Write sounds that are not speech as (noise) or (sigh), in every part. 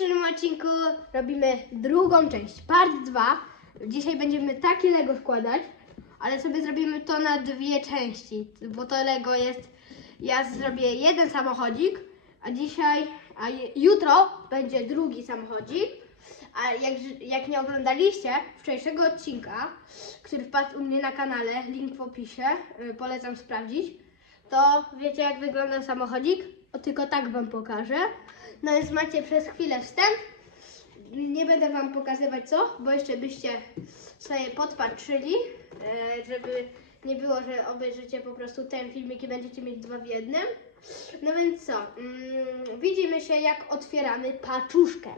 dzisiejszym odcinku robimy drugą część, part 2. Dzisiaj będziemy takie Lego składać, ale sobie zrobimy to na dwie części, bo to Lego jest, ja zrobię jeden samochodzik, a dzisiaj, a jutro będzie drugi samochodzik. A jak, jak nie oglądaliście wczorajszego odcinka, który wpadł u mnie na kanale, link w opisie, y, polecam sprawdzić, to wiecie jak wygląda samochodzik? O, tylko tak Wam pokażę. No więc macie przez chwilę wstęp. Nie będę Wam pokazywać co, bo jeszcze byście sobie podpatrzyli, e, żeby nie było, że obejrzycie po prostu ten filmik i będziecie mieć dwa w jednym. No więc co, mm, widzimy się jak otwieramy paczuszkę.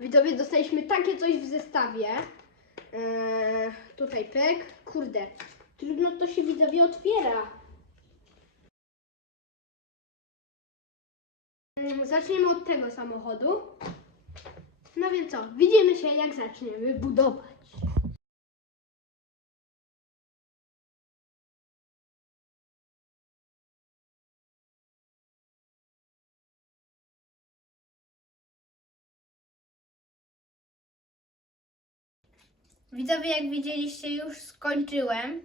Widzowie, dostaliśmy takie coś w zestawie. Eee, tutaj pyk. Kurde, trudno to się widzowie otwiera. Mm, Zaczniemy od tego samochodu. No więc co, widzimy się jak zaczniemy budować. Widzowie, jak widzieliście, już skończyłem.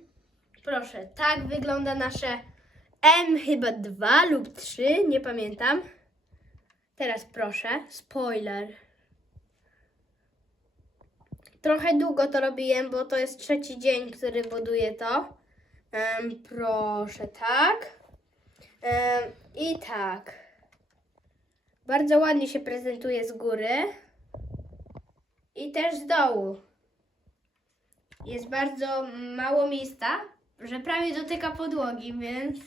Proszę, tak wygląda nasze M chyba 2 lub 3, nie pamiętam. Teraz proszę, spoiler. Trochę długo to robiłem, bo to jest trzeci dzień, który buduję to. Em, proszę, tak. Em, I tak. Bardzo ładnie się prezentuje z góry. I też z dołu. Jest bardzo mało miejsca, że prawie dotyka podłogi, więc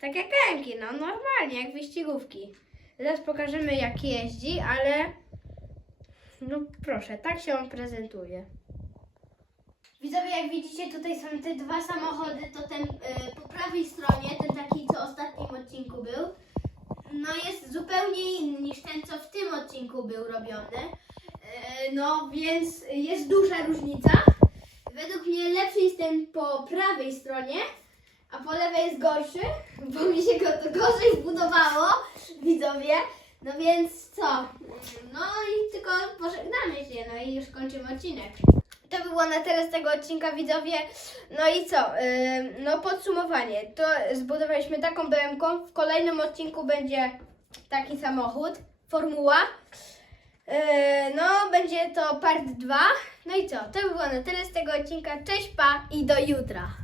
tak jak ręki, no normalnie, jak wyścigówki. Zaraz pokażemy jak jeździ, ale no proszę, tak się on prezentuje. Widzowie, jak widzicie, tutaj są te dwa samochody, to ten y, po prawej stronie, ten taki, co w ostatnim odcinku był, no jest zupełnie inny niż ten, co w tym odcinku był robiony. Y, no więc jest duża różnica. Według mnie lepszy jest ten po prawej stronie, a po lewej jest gorszy, (laughs) bo mi się go to gorzej zbudowało, widzowie. No więc co? No i tylko pożegnamy się, no i już kończymy odcinek. To by było na tyle z tego odcinka, widzowie. No i co? No podsumowanie. To zbudowaliśmy taką BM-ką. W kolejnym odcinku będzie taki samochód, formuła. Yy, no, będzie to part 2. No i co? To by było na tyle z tego odcinka. Cześć, pa i do jutra.